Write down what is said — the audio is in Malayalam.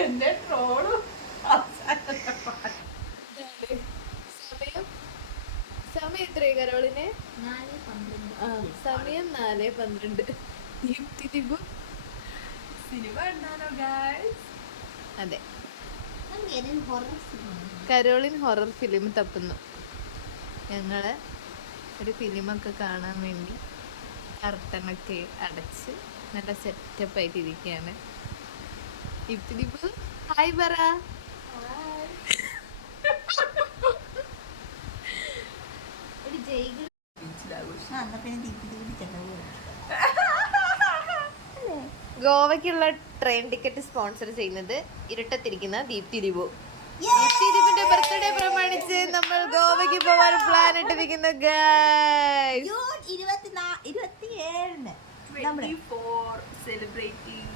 എന്റെ ട്രോളും സമയം സമയം എത്രയാ കരോളിന്? സമയം 4:12. ദീപ്തി ദിബു സിനിമ കണ്ടാലോ ഗായ്സ്? അതെ, കരോളിൻ ഹൊറർ ഫിലിം തപ്പുന്നു. ഞങ്ങള് ഒരു ഫിലിമൊക്കെ കാണാൻ വേണ്ടി കർട്ടനൊക്കെ അടച്ച് നല്ല സെറ്റപ്പ് ആയിട്ട് ഇരിക്കുകയാണ്. ദീപ്തി ദിബു ഹായ് പറ. ഗോവയ്ക്കുള്ള ട്രെയിൻ ടിക്കറ്റ് സ്പോൺസർ ചെയ്യുന്നത് ഇരട്ടത്തിരിക്കുന്ന ദീപ്തി ദിബു. ദീപ്തി ദിബുവിന്റെ ബർത്ത്ഡേ പ്രമാണിച്ച് നമ്മൾ ഗോവയ്ക്ക് പോവാൻ പ്ലാൻ ഇട്ടിരിക്കുന്നു ഗൈസ്. 24 celebrating